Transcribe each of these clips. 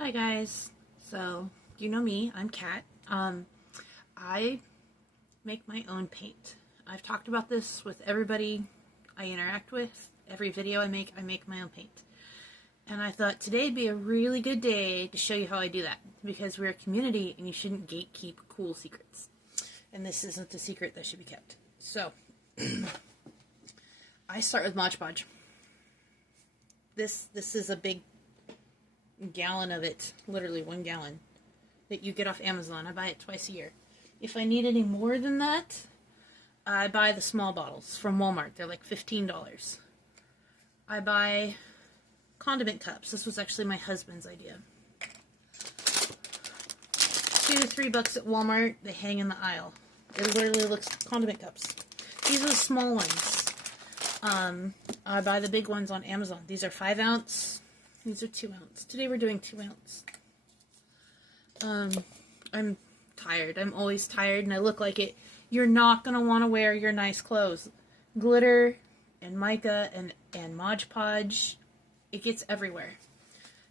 Hi guys. So, you know me, I'm Kat. I make my own paint. I've talked about this with everybody I interact with. Every video I make my own paint. And I thought today'd be a really good day to show you how I do that. Because we're a community and you shouldn't gatekeep cool secrets. And this isn't a secret that should be kept. So, I start with Podge. This is a big gallon of it, literally 1 gallon, that you get off Amazon. I buy it twice a year. If I need any more than that, I buy the small bottles from Walmart. They're like $15. I buy condiment cups. This was actually my husband's idea. $2-3 at Walmart. They hang in the aisle. It literally looks condiment cups. These are the small ones. I buy the big ones on Amazon. These are 5 ounce. These are 2 ounce. Today we're doing 2 ounce. I'm tired. I'm always tired and I look like it. You're not going to want to wear your nice clothes. Glitter and mica and Mod Podge, it gets everywhere.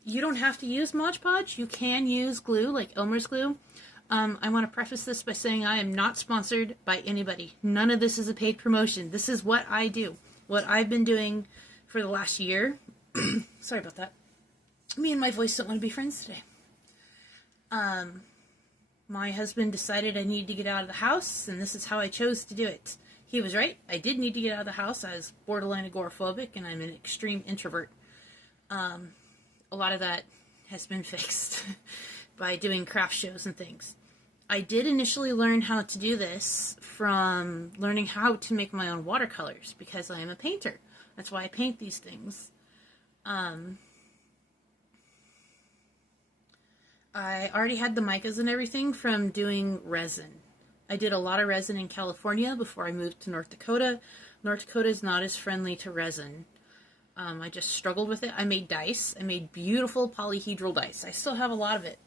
You don't have to use Mod Podge. You can use glue, like Elmer's glue. I want to preface this by saying I am not sponsored by anybody. None of this is a paid promotion. This is what I do. What I've been doing for the last year. Sorry about that. Me and my voice don't want to be friends today. My husband decided I needed to get out of the house, and this is how I chose to do it. He was right. I did need to get out of the house. I was borderline agoraphobic, and I'm an extreme introvert. A lot of that has been fixed by doing craft shows and things. I did initially learn how to do this from learning how to make my own watercolors, because I am a painter. That's why I paint these things. I already had the micas and everything from doing resin. I did a lot of resin in California before I moved to North Dakota. North Dakota is not as friendly to resin. I just struggled with it. I made dice. I made beautiful polyhedral dice. I still have a lot of it.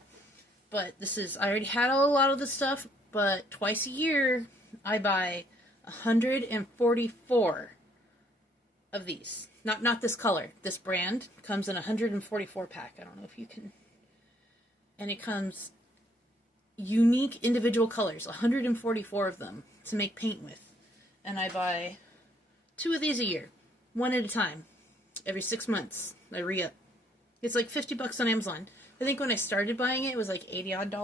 But I already had a lot of the stuff, but twice a year I buy 144 of these. Not this color. This brand comes in a 144 pack. I don't know if you can. And it comes unique individual colors, 144 of them to make paint with. And I buy 2 of these a year, 1 at a time. Every 6 months, I re-up. It's like $50 on Amazon. I think when I started buying it, it was like $80 odd.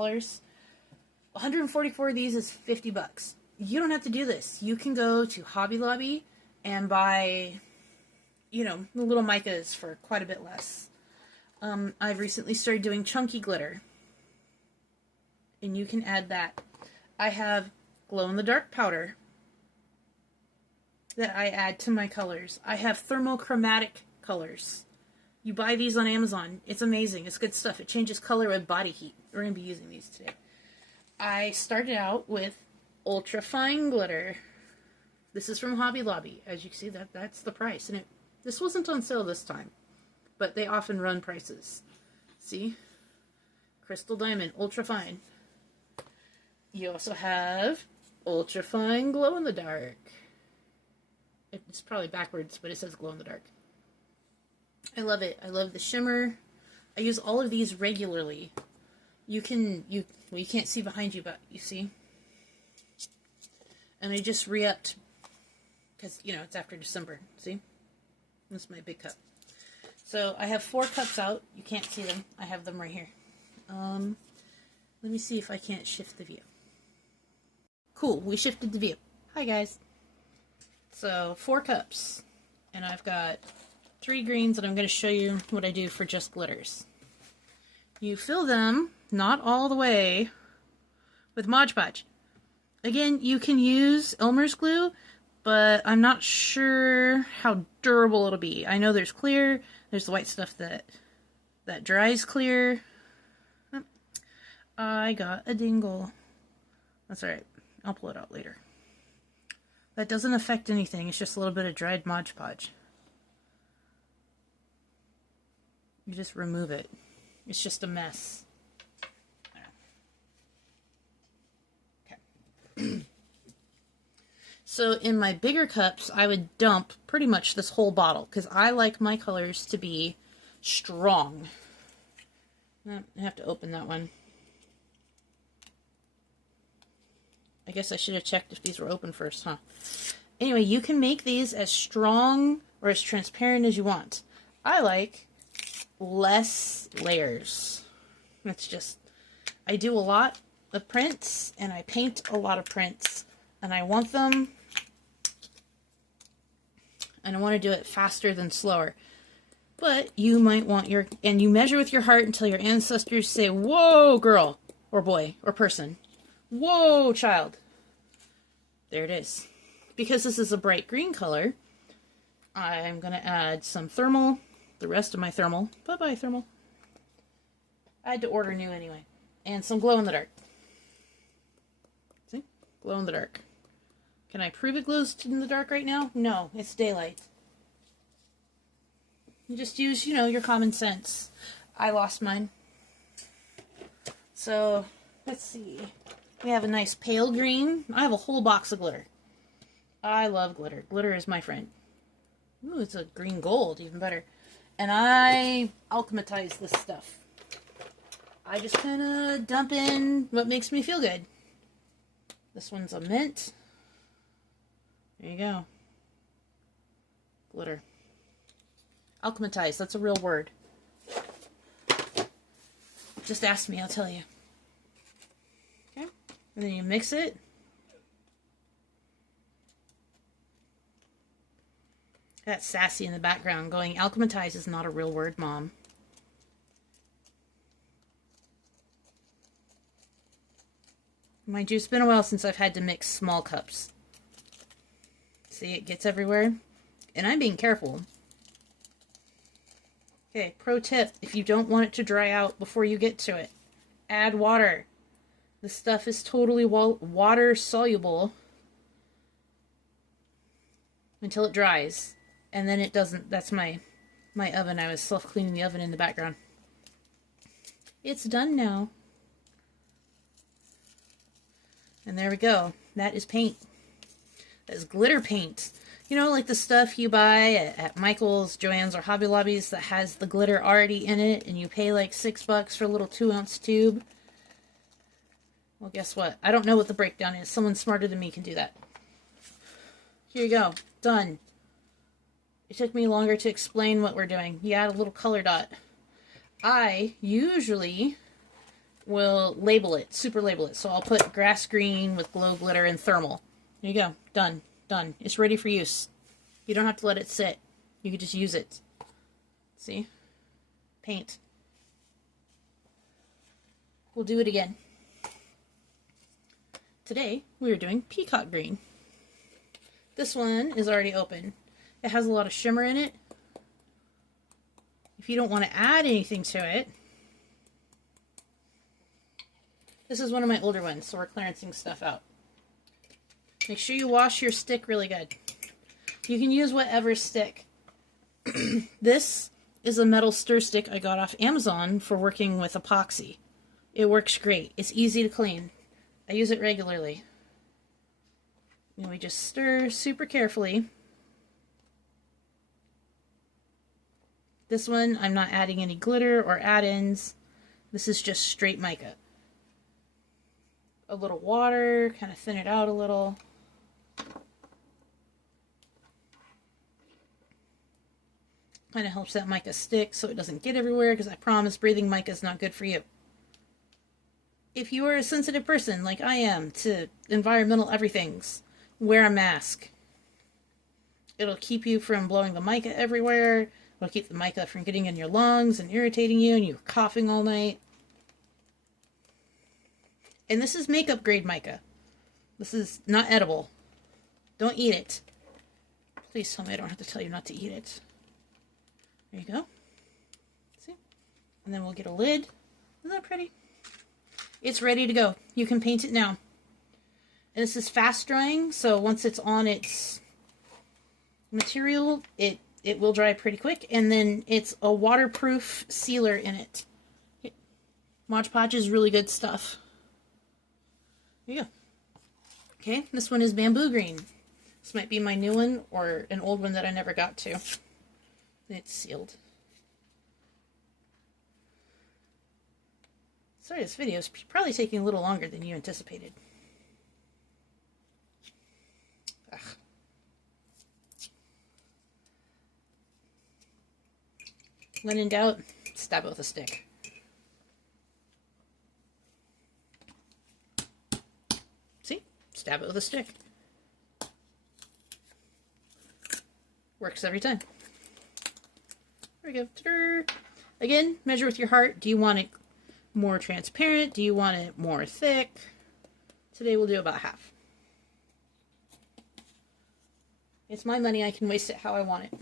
144 of these is $50. You don't have to do this. You can go to Hobby Lobby and buy, the little micas for quite a bit less. I've recently started doing chunky glitter. And you can add that. I have glow-in-the-dark powder that I add to my colors. I have thermochromatic colors. You buy these on Amazon. It's amazing. It's good stuff. It changes color with body heat. We're going to be using these today. I started out with ultra fine glitter. This is from Hobby Lobby. As you can see, that's the price. And this wasn't on sale this time. But they often run prices. See? Crystal Diamond, ultra fine. You also have ultra fine glow in the dark. It's probably backwards, but it says glow in the dark. I love it. I love the shimmer. I use all of these regularly. You can't see behind you, but you see? And I just re-upped because, it's after December. See? That's my big cup. So I have 4 cups out. You can't see them. I have them right here. Let me see if I can't shift the view. Cool, we shifted the view. Hi guys. So 4 cups. And I've got 3 greens, and I'm going to show you what I do for just glitters. You fill them, not all the way, with Mod Podge. Again, you can use Elmer's glue, but I'm not sure how durable it'll be. I know there's clear. There's the white stuff that dries clear. Oh, I got a dingle. That's alright. I'll pull it out later. That doesn't affect anything. It's just a little bit of dried Mod Podge. You just remove it. It's just a mess. Okay. So in my bigger cups, I would dump pretty much this whole bottle because I like my colors to be strong. I have to open that one. I guess I should have checked if these were open first, huh? Anyway, you can make these as strong or as transparent as you want. I like less layers. It's just, I do a lot of prints, and I paint a lot of prints, and I want them, and I want to do it faster than slower. But you might want your, and you measure with your heart until your ancestors say, whoa, girl, or boy, or person. Whoa, child. There it is. Because this is a bright green color, I'm going to add some thermal, the rest of my thermal. Bye-bye, thermal. I had to order new anyway. And some glow in the dark. See? Glow in the dark. Can I prove it glows in the dark right now? No, it's daylight. You just use, you know, your common sense. I lost mine. So, let's see. We have a nice pale green. I have a whole box of glitter. I love glitter. Glitter is my friend. Ooh, it's a green gold, even better. And I alchematize this stuff. I just kind of dump in what makes me feel good. This one's a mint. There you go. Glitter. Alchematize, that's a real word. Just ask me, I'll tell you. Okay, and then you mix it. That's Sassy in the background going, alchematize is not a real word, Mom. Mind you, it's been a while since I've had to mix small cups. See, it gets everywhere. And I'm being careful. Okay, pro tip, if you don't want it to dry out before you get to it, add water. This stuff is totally water soluble until it dries. And then it doesn't. That's my oven. I was self-cleaning the oven in the background. It's done now. And there we go. That is paint. That is glitter paint. You know, like the stuff you buy at Michael's, Joann's, or Hobby Lobby's that has the glitter already in it, and you pay like $6 for a little 2-ounce tube. Well, guess what? I don't know what the breakdown is. Someone smarter than me can do that. Here you go. Done. It took me longer to explain what we're doing. You add a little color dot. I usually will label it, super label it. So I'll put grass green with glow glitter and thermal. There you go. Done. Done. It's ready for use. You don't have to let it sit. You can just use it. See? Paint. We'll do it again. Today, we are doing peacock green. This one is already open. It has a lot of shimmer in it. If you don't want to add anything to it, this is one of my older ones, so we're clearancing stuff out. Make sure you wash your stick really good. You can use whatever stick. This is a metal stir stick I got off Amazon for working with epoxy. It works great. It's easy to clean. I use it regularly. And we just stir super carefully. This one, I'm not adding any glitter or add-ins. This is just straight mica. A little water, kind of thin it out a little. Kind of helps that mica stick so it doesn't get everywhere, because I promise breathing mica is not good for you. If you are a sensitive person like I am to environmental everythings, wear a mask. It'll keep you from blowing the mica everywhere. It'll keep the mica from getting in your lungs and irritating you, and you're coughing all night. And this is makeup grade mica. This is not edible. Don't eat it. Please tell me I don't have to tell you not to eat it. There you go. See? And then we'll get a lid. Isn't that pretty? It's ready to go. You can paint it now. And this is fast drying, so once it's on its material, it will dry pretty quick. And then it's a waterproof sealer in it. Mod Podge is really good stuff. There you go. Okay, this one is bamboo green. This might be my new one or an old one that I never got to. It's sealed. Sorry, this video is probably taking a little longer than you anticipated. Ugh. When in doubt, stab it with a stick. See? Stab it with a stick. Works every time. There we go. Ta-da! Again, measure with your heart. Do you want it more transparent? Do you want it more thick? Today we'll do about half. It's my money. I can waste it how I want it.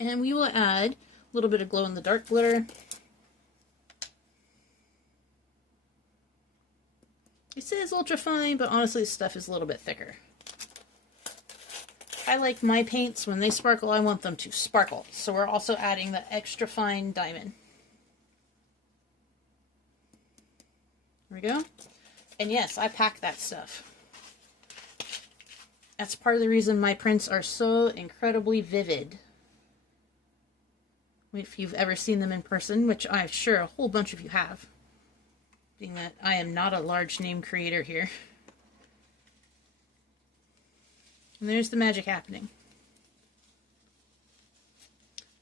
And we will add a little bit of glow-in-the-dark glitter. It says ultra fine, but honestly this stuff is a little bit thicker. I like my paints, when they sparkle, I want them to sparkle. So we're also adding the extra fine diamond. There we go. And yes, I pack that stuff. That's part of the reason my prints are so incredibly vivid. If you've ever seen them in person, which I'm sure a whole bunch of you have. Being that I am not a large name creator here. And there's the magic happening.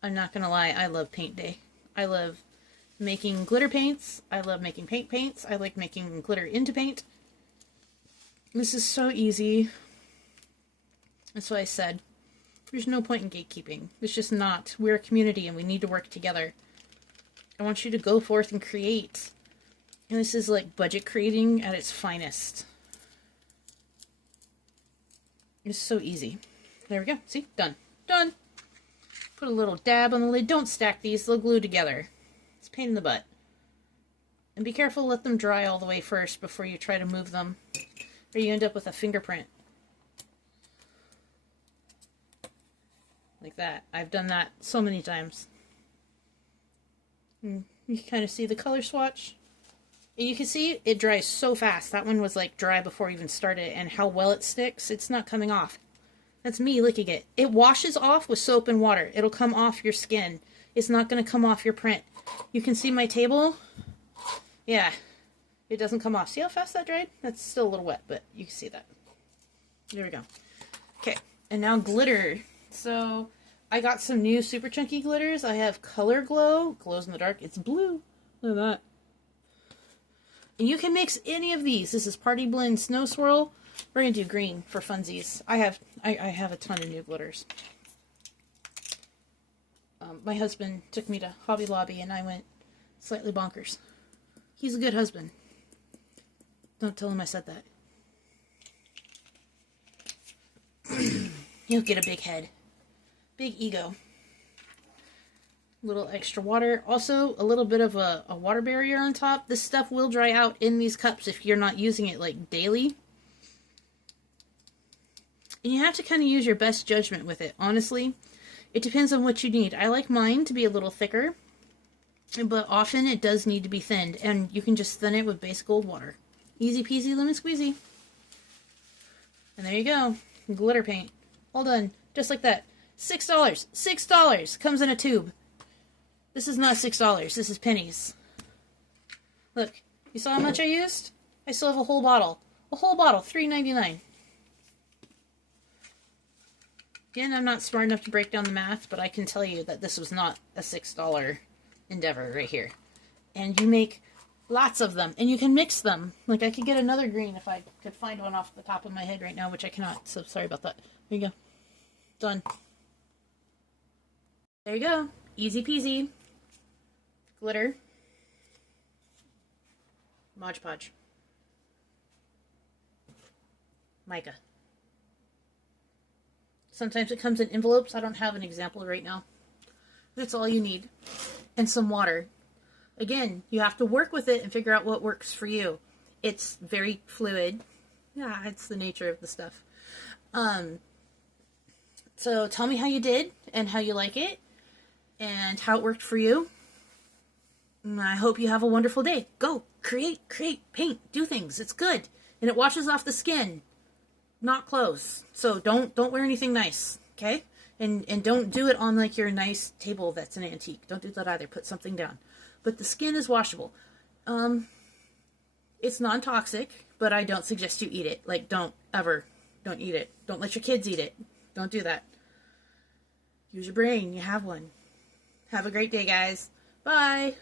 I'm not gonna lie, I love paint day. I love making glitter paints. I love making paints. I like making glitter into paint. This is so easy. That's why I said, there's no point in gatekeeping. It's just not. We're a community and we need to work together. I want you to go forth and create. And this is like budget creating at its finest. It's so easy. There we go. See? Done. Done. Put a little dab on the lid. Don't stack these. They'll glue together. It's a pain in the butt. And be careful. Let them dry all the way first before you try to move them. Or you end up with a fingerprint. Like that. I've done that so many times. And you can kind of see the color swatch. And you can see it dries so fast. That one was like dry before I even started, and how well it sticks. It's not coming off. That's me licking it. It washes off with soap and water. It'll come off your skin. It's not going to come off your print. You can see my table. Yeah, it doesn't come off. See how fast that dried? That's still a little wet, but you can see that. There we go. Okay, and now glitter. So I got some new super chunky glitters. I have Color Glow. Glows in the dark. It's blue. Look at that. And you can mix any of these. This is Party Blend Snow Swirl. We're going to do green for funsies. I have a ton of new glitters. My husband took me to Hobby Lobby and I went slightly bonkers. He's a good husband. Don't tell him I said that. He'll get a big head. Big ego. Little extra water. Also, a little bit of a water barrier on top. This stuff will dry out in these cups if you're not using it like daily. And you have to kind of use your best judgment with it. Honestly, it depends on what you need. I like mine to be a little thicker, but often it does need to be thinned, and you can just thin it with basic old water. Easy peasy lemon squeezy. And there you go. Glitter paint. All done. Just like that. $6. $6. Comes in a tube. This is not $6. This is pennies. Look. You saw how much I used? I still have a whole bottle. A whole bottle. $3.99. Again, I'm not smart enough to break down the math, but I can tell you that this was not a $6 endeavor right here. And you make lots of them, and you can mix them. Like, I could get another green if I could find one off the top of my head right now, which I cannot, so sorry about that. There you go. Done. There you go. Easy peasy. Glitter. Mod Podge. Mica. Sometimes it comes in envelopes. I don't have an example right now. That's all you need. And some water. Again, you have to work with it and figure out what works for you. It's very fluid. Yeah, it's the nature of the stuff. So tell me how you did and how you like it and how it worked for you. And I hope you have a wonderful day. Go, create, paint, do things. It's good. And it washes off the skin. Not clothes. So don't wear anything nice, okay? And don't do it on like your nice table that's an antique. Don't do that either. Put something down. But the skin is washable. It's non-toxic, but I don't suggest you eat it. Like, don't eat it. Don't let your kids eat it. Don't do that. Use your brain. You have one. Have a great day, guys. Bye.